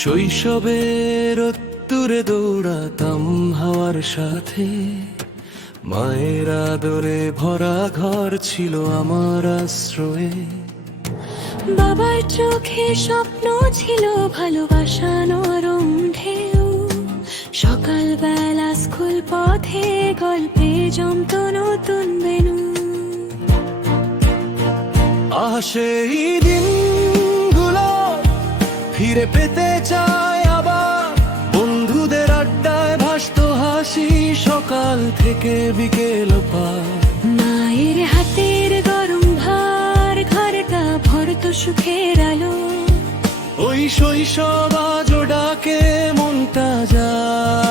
শৈশবের রত্তুরে দৌড়াতাম হাওয়ার সাথে। মায়ের আদরে ভরা ঘর ছিল আমার আশ্রয়ে। বাবার চোখে স্বপ্ন ছিল ভালোবাসা নরম ঢেউ। সকালবেলা স্কুল পথে গল্পে জমত নতুন বেনু আসে ফিরে পেতে চায় আবার। বন্ধুদের আড্ডায় ভাসত হাসি সকাল থেকে বিকেল পার। মায়ের হাতের গরম ভার ঘরটা ভরত সুখের আলো। ওই শৈশব আজ ডাকে মনটা যায়।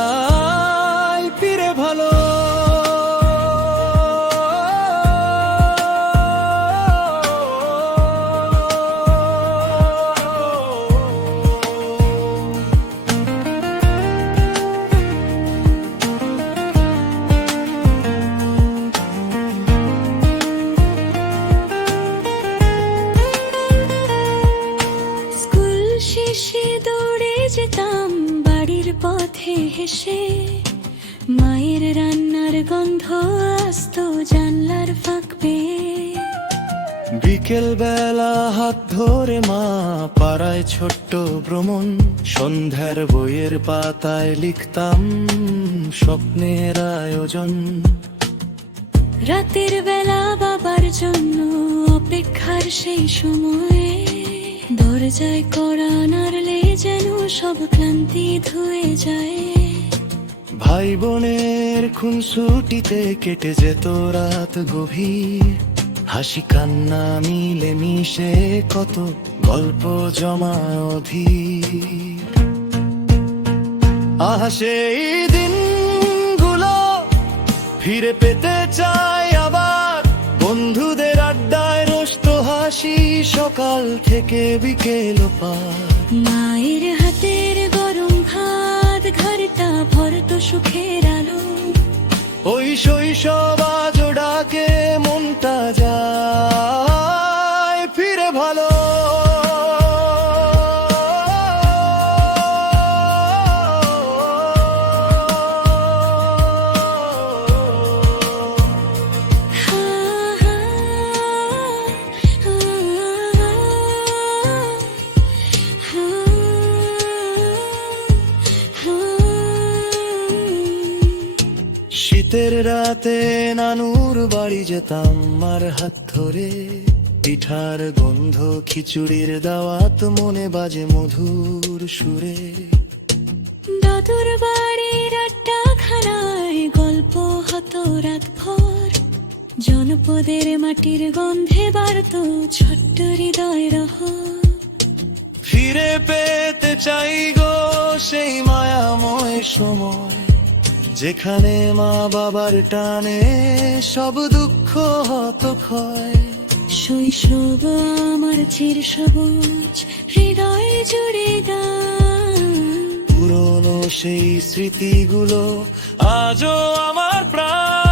শেষে দৌড়ে যেতাম বাড়ির পথে হেসে। মায়ের রান্নার গন্ধ আসতো জানলার ফাঁক পেয়ে। বিকেল বেলা হাত ধরে মা পাড়ায় ছোট্ট ভ্রমণ। সন্ধ্যার বইয়ের পাতায় লিখতাম স্বপ্নের আয়োজন। রাতের বেলা বাবার জন্য অপেক্ষার সেই সময়ে দরজায় করা নাড়লে যেন সব ক্লান্তি ধুয়ে যায়। ভাই বোনের খুনসুটিতে কেটে যেত রাত গভীর। হাসি কান্না মিলে মিশে কত গল্প জমা অধীর। আহা, সেই দিনগুলো ফিরে পেতে চাই হাসি সকাল থেকে বিকেল মায়ের হাতের গরম ভাত ঘরটা ভরত সুখের আলো। ওই শৈশব শীতের রাতে নানুর বাড়ি যেতাম মার হাত ধরে। পিঠার গন্ধ খিচুড়ির দাওয়াত মনে বাজে মধুর সুরে। দাদুর বাড়ির আড্ডা খানায় গল্প হতো রাত ভর জনপদের মাটির গন্ধে বাড়ত ছোট্ট হৃদয় রহ। ফিরে পেতে চাই গো সেই মায়াময় সময়। যেখানে মা বাবার টানে সব দুঃখ হত ক্ষয় শৈশব আমার চির সবুজ হৃদয় জুড়ে পুরনো সেই স্মৃতিগুলো আজও আমার প্রাণ।